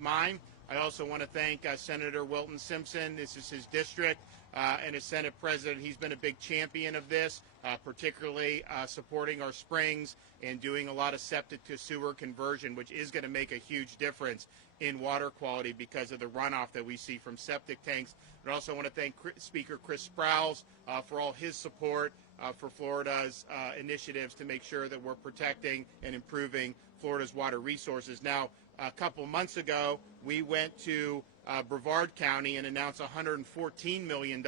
mine. I also want to thank Senator Wilton Simpson. This is his district, and as Senate President, he's been a big champion of this, particularly supporting our springs and doing a lot of septic to sewer conversion, which is going to make a huge difference in water quality because of the runoff that we see from septic tanks. I also want to thank Speaker Chris Sprowls for all his support for Florida's initiatives to make sure that we're protecting and improving Florida's water resources. Now, a couple months ago, we went to Brevard County and announced $114 million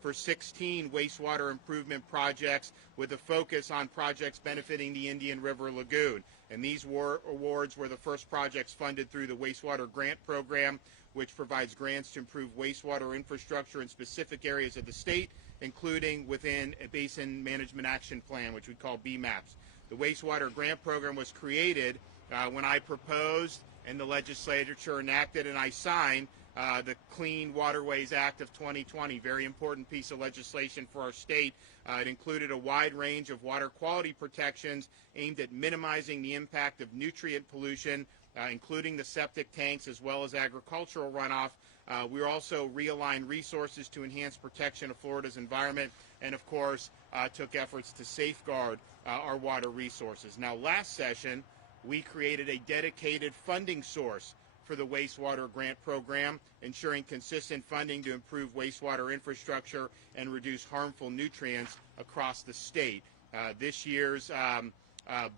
for 16 wastewater improvement projects with a focus on projects benefiting the Indian River Lagoon. And these awards were the first projects funded through the Wastewater Grant Program, which provides grants to improve wastewater infrastructure in specific areas of the state, including within a Basin Management Action Plan, which we call BMAPs. The Wastewater Grant Program was created when I proposed and the legislature enacted and I signed the Clean Waterways Act of 2020, very important piece of legislation for our state. It included a wide range of water quality protections aimed at minimizing the impact of nutrient pollution, including the septic tanks as well as agricultural runoff. We also realigned resources to enhance protection of Florida's environment and, of course, took efforts to safeguard our water resources. Now, last session, we created a dedicated funding source for the wastewater grant program, ensuring consistent funding to improve wastewater infrastructure and reduce harmful nutrients across the state. This year's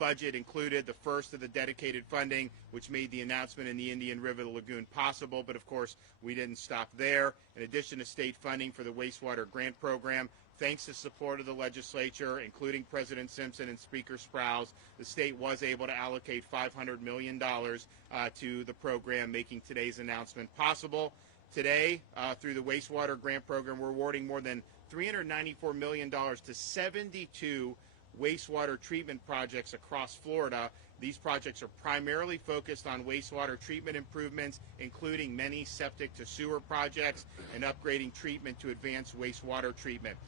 budget included the first of the dedicated funding, which made the announcement in the Indian River Lagoon possible, but of course we didn't stop there. In addition to state funding for the wastewater grant program, thanks to support of the legislature, including President Simpson and Speaker Sprowls, the state was able to allocate $500 million to the program, making today's announcement possible. Today, through the wastewater grant program, we're awarding more than $394 million to 72 wastewater treatment projects across Florida. These projects are primarily focused on wastewater treatment improvements, including many septic to sewer projects and upgrading treatment to advanced wastewater treatment.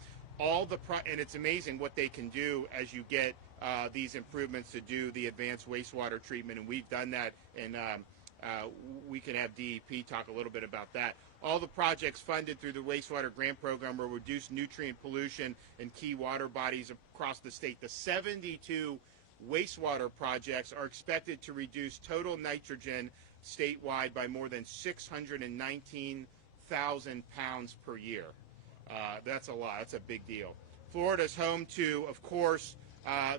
And it's amazing what they can do as you get these improvements to do the advanced wastewater treatment, and we've done that, and we can have DEP talk a little bit about that. All the projects funded through the wastewater grant program will reduce nutrient pollution in key water bodies across the state. The 72 wastewater projects are expected to reduce total nitrogen statewide by more than 619,000 pounds per year. That's a lot. That's a big deal. Florida's home to, of course,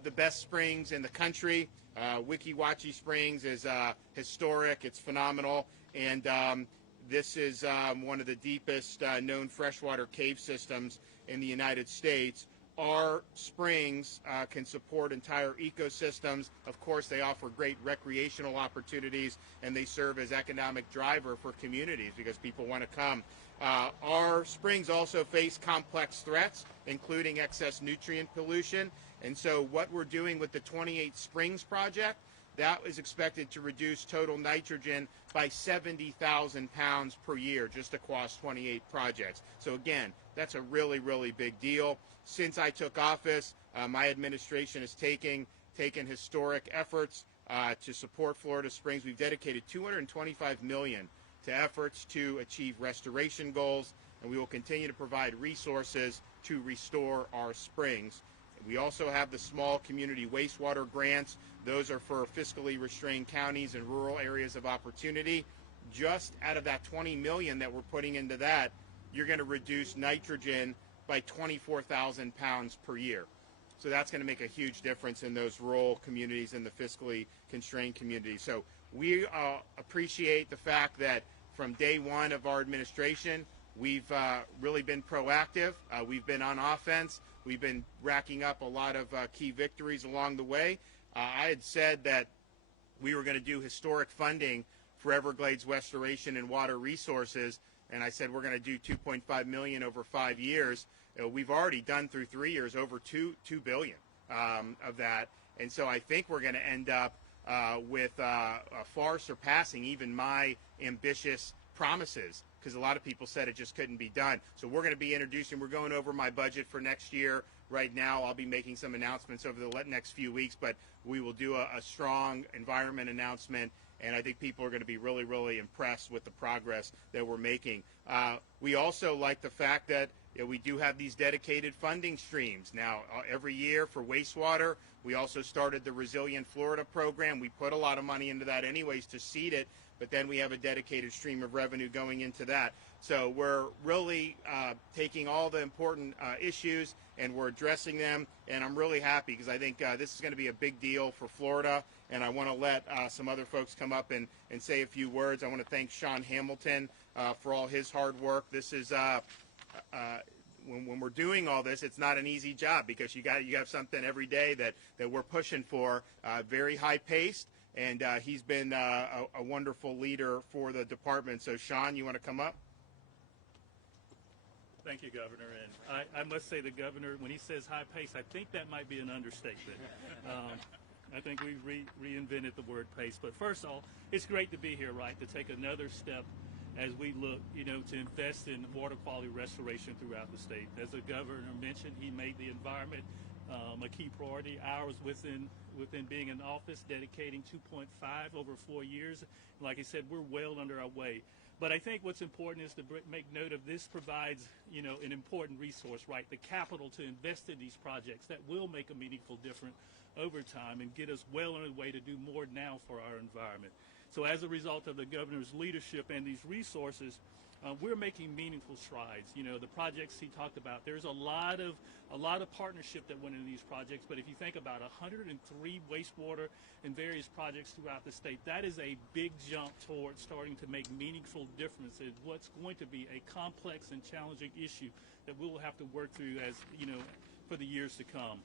the best springs in the country. Weeki Wachee Springs is historic. It's phenomenal. And this is one of the deepest known freshwater cave systems in the United States. Our springs can support entire ecosystems. Of course, they offer great recreational opportunities, and they serve as economic driver for communities because people want to come. Our springs also face complex threats, including excess nutrient pollution. And so what we're doing with the 28 Springs project, that is expected to reduce total nitrogen by 70,000 pounds per year just across 28 projects. So again, that's a really, really big deal. Since I took office, my administration has taken historic efforts to support Florida Springs. We've dedicated $225 million to efforts to achieve restoration goals, and we will continue to provide resources to restore our springs. We also have the small community wastewater grants. Those are for fiscally restrained counties and rural areas of opportunity. Just out of that $20 million that we're putting into that, you're going to reduce nitrogen by 24,000 pounds per year. So that's going to make a huge difference in those rural communities and the fiscally constrained communities. So we appreciate the fact that from day one of our administration, we've really been proactive. We've been on offense. We've been racking up a lot of key victories along the way. I had said that we were going to do historic funding for Everglades restoration and water resources, and I said we're going to do $2.5 million over 5 years. We've already done through 3 years over $2 billion of that, and so I think we're going to end up with far surpassing even my ambitious promises, because a lot of people said it just couldn't be done. So we're going to be introducing, we're going over my budget for next year. Right now, I'll be making some announcements over the next few weeks, but we will do a strong environment announcement and I think people are going to be really, really impressed with the progress that we're making. We also like the fact that we do have these dedicated funding streams. Now, every year for wastewater, we also started the Resilient Florida program. We put a lot of money into that anyways to seed it, but then we have a dedicated stream of revenue going into that. So we're really taking all the important issues and we're addressing them, and I'm really happy because I think this is going to be a big deal for Florida, and I want to let some other folks come up and say a few words. I want to thank Sean Hamilton for all his hard work. This is when we're doing all this, it's not an easy job because you have something every day that we're pushing for, very high paced, and he's been a wonderful leader for the department. So Sean, you want to come up? Thank you, Governor. And I must say the Governor, when he says high pace, I think that might be an understatement. I think we've reinvented the word pace. But first of all, it's great to be here, right, to take another step as we look, to invest in water quality restoration throughout the state. As the Governor mentioned, he made the environment a key priority. Ours within being in office, dedicating 2.5 over 4 years. Like I said, we're well under our way. But I think what's important is to make note of this provides, an important resource, right? The capital to invest in these projects that will make a meaningful difference over time and get us well on the way to do more now for our environment. So as a result of the Governor's leadership and these resources, we're making meaningful strides. The projects he talked about, there's a lot of partnership that went into these projects, but if you think about 103 wastewater and various projects throughout the state, that is a big jump towards starting to make meaningful difference in what's going to be a complex and challenging issue that we will have to work through as, for the years to come.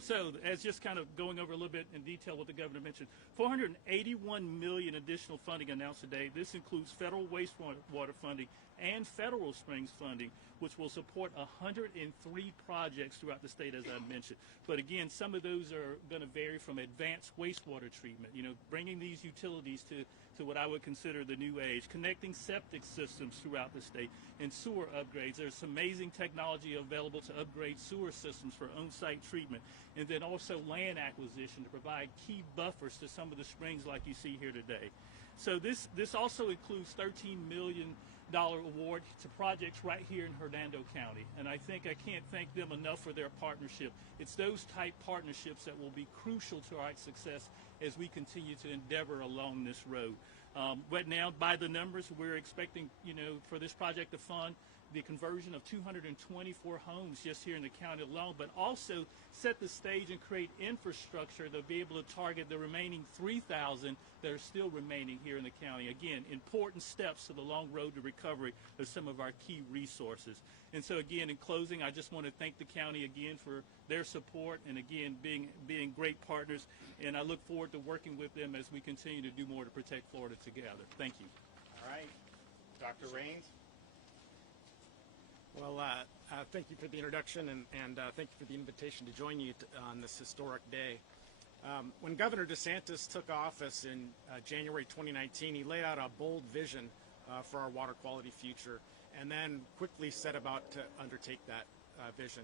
So, as just kind of going over a little bit in detail what the Governor mentioned, $481 million additional funding announced today. This includes federal wastewater funding and federal springs funding, which will support 103 projects throughout the state, as I mentioned. But again, some of those are going to vary from advanced wastewater treatment, bringing these utilities to what I would consider the new age, connecting septic systems throughout the state, and sewer upgrades. There's some amazing technology available to upgrade sewer systems for on-site treatment, and then also land acquisition to provide key buffers to some of the springs like you see here today. So this also includes $13 million award to projects right here in Hernando County, and I think I can't thank them enough for their partnership. It's those type partnerships that will be crucial to our success as we continue to endeavor along this road. But now, by the numbers, we're expecting, for this project to fund the conversion of 224 homes just here in the county alone, but also set the stage and create infrastructure to be able to target the remaining 3,000 that are still remaining here in the county. Again, important steps to the long road to recovery of some of our key resources. And so again, in closing, I just want to thank the county again for their support and again being great partners, and I look forward to working with them as we continue to do more to protect Florida together. Thank you. All right. Dr. Raines? Well, thank you for the introduction, and thank you for the invitation to join you on this historic day. When Governor DeSantis took office in January 2019, he laid out a bold vision for our water quality future, and then quickly set about to undertake that vision.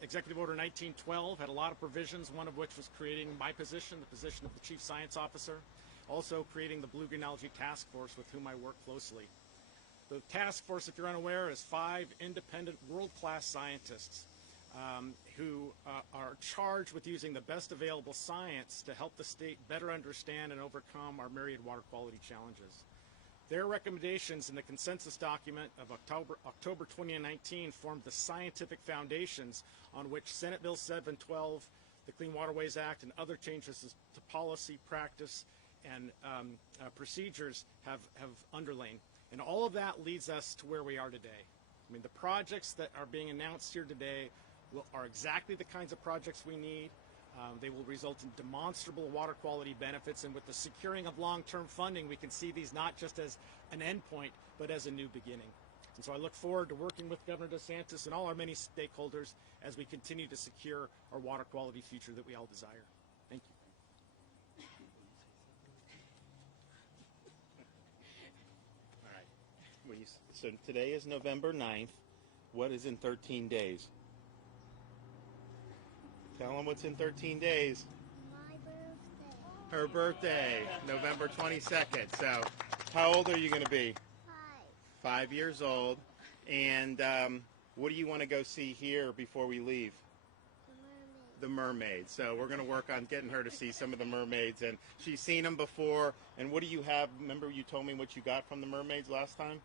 Executive Order 1912 had a lot of provisions, one of which was creating my position, the position of the Chief Science Officer, also creating the Blue-Green Algae Task Force with whom I work closely. The task force, if you're unaware, is 5 independent world-class scientists who are charged with using the best available science to help the state better understand and overcome our myriad water quality challenges. Their recommendations in the consensus document of October 2019 formed the scientific foundations on which Senate Bill 712, the Clean Waterways Act, and other changes to policy, practice, and procedures have underlain. And all of that leads us to where we are today. I mean, the projects that are being announced here today are exactly the kinds of projects we need. They will result in demonstrable water quality benefits, and with the securing of long-term funding, we can see these not just as an endpoint, but as a new beginning. And so I look forward to working with Governor DeSantis and all our many stakeholders as we continue to secure our water quality future that we all desire. Thank you. So today is November 9th. What is in 13 days? Tell them what's in 13 days. My birthday. Her birthday, November 22nd. So how old are you going to be? 5 years old. And what do you want to go see here before we leave? The mermaids. So we're going to work on getting her to see some of the mermaids. And she's seen them before. And what do you have? Remember you told me what you got from the mermaids last time?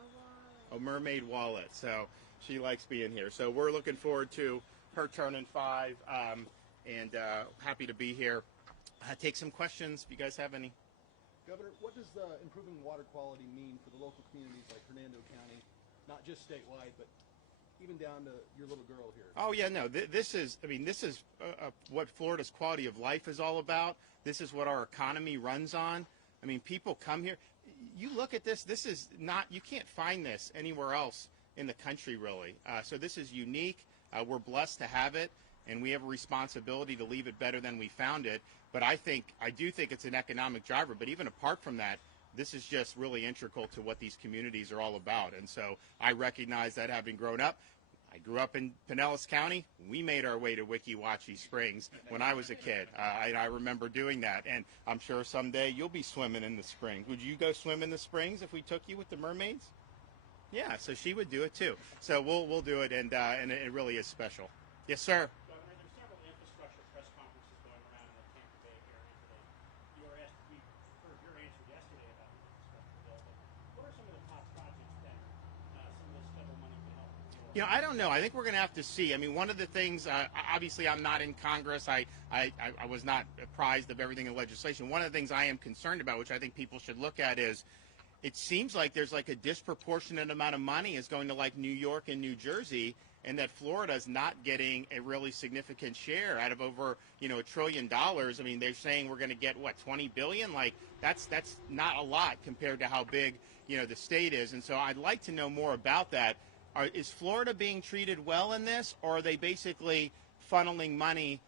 A wallet. A mermaid wallet. So she likes being here. So we're looking forward to her turning 5 and happy to be here. Take some questions if you guys have any. Governor, what does improving water quality mean for the local communities like Hernando County, not just statewide, but even down to your little girl here? Oh, yeah, no, this is what Florida's quality of life is all about. This is what our economy runs on. I mean, people come here. You look at this, this is not, you can't find this anywhere else in the country, really. So this is unique. We're blessed to have it, and we have a responsibility to leave it better than we found it. But I do think it's an economic driver. But even apart from that, this is just really integral to what these communities are all about. And so I recognize that having grown up. I grew up in Pinellas County. We made our way to Weeki Wachee Springs when I was a kid. I remember doing that. And I'm sure someday you'll be swimming in the springs. Would you go swim in the springs if we took you with the mermaids? Yeah, so she would do it too. So we'll do it, and it really is special. Yes, sir. Governor, there's several infrastructure press conferences going around in the Tampa Bay area today. We heard your answer yesterday about the infrastructure bill, but what are some of the top projects that some of this federal money can help with? You know, I don't know. I think we're going to have to see. I mean, one of the things, obviously I'm not in Congress. I was not apprised of everything in legislation. One of the things I am concerned about, which I think people should look at, is it seems like there's like a disproportionate amount of money is going to like New York and New Jersey, and that Florida is not getting a really significant share out of over, $1 trillion. I mean, they're saying we're going to get, what, $20 billion? Like, that's not a lot compared to how big, the state is. And so I'd like to know more about that. Is Florida being treated well in this, or are they basically funneling money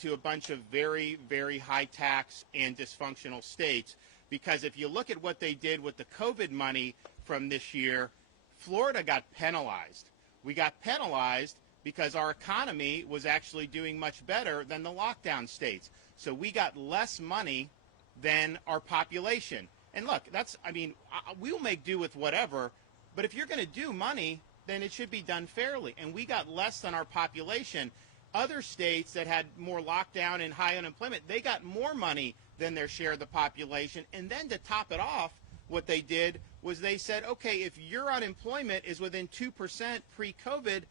to a bunch of very, very high tax and dysfunctional states? Because if you look at what they did with the COVID money from this year, Florida got penalized. We got penalized because our economy was actually doing much better than the lockdown states. So we got less money than our population. And look, we'll make do with whatever, but if you're going to do money, then it should be done fairly. And we got less than our population. Other states that had more lockdown and high unemployment, they got more money than their share of the population. And then to top it off, what they did was they said, okay, if your unemployment is within 2% pre-COVID,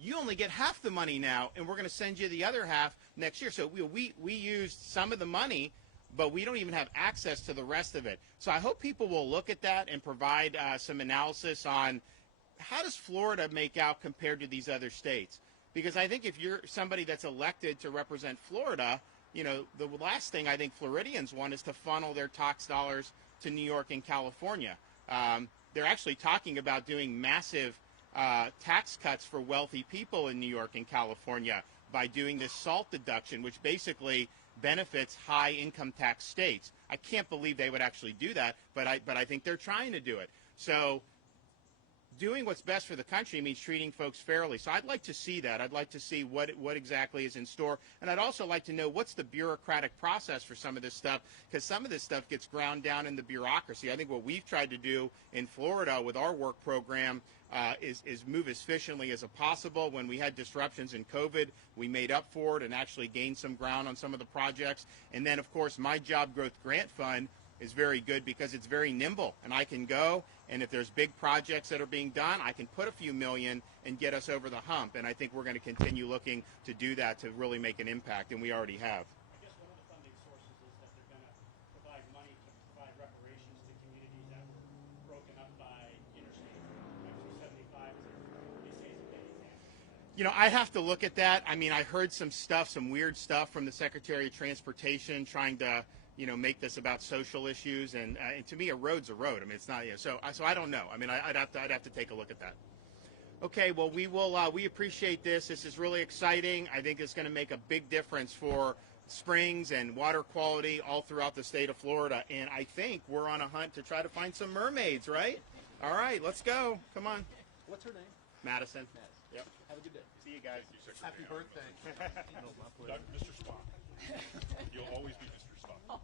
you only get half the money now, and we're going to send you the other half next year. So we used some of the money, but we don't even have access to the rest of it. So I hope people will look at that and provide some analysis on how does Florida make out compared to these other states? Because I think if you're somebody that's elected to represent Florida, the last thing I think Floridians want is to funnel their tax dollars to New York and California. They're actually talking about doing massive tax cuts for wealthy people in New York and California by doing this SALT deduction, which basically benefits high income tax states. I can't believe they would actually do that, but I think they're trying to do it. So doing what's best for the country means treating folks fairly. So I'd like to see that. I'd like to see what exactly is in store. And I'd also like to know what's the bureaucratic process for some of this stuff, because some of this stuff gets ground down in the bureaucracy. I think what we've tried to do in Florida with our work program is move as efficiently as possible. When we had disruptions in COVID, we made up for it and actually gained some ground on some of the projects. And then, of course, my Job Growth Grant Fund is very good because it's very nimble, and I can go, and if there's big projects that are being done, I can put a few million and get us over the hump. And I think we're going to continue looking to do that to really make an impact, and we already have. I guess one of the funding sources is that they're going to provide money to provide reparations to communities that were broken up by Interstate 275. They say it's a big example. I have to look at that. I mean, I heard some weird stuff from the Secretary of Transportation trying to make this about social issues, and to me, a road's a road. I mean, it's not. So I don't know. I mean, I'd have to take a look at that. Okay, well, we appreciate this. This is really exciting. I think it's going to make a big difference for springs and water quality all throughout the state of Florida. And I think we're on a hunt to try to find some mermaids, right? All right, let's go. Come on. What's her name? Madison. Madison. Yep. Have a good day. See you guys. Happy birthday. Mr. Spock. You'll always be Mr. Scott.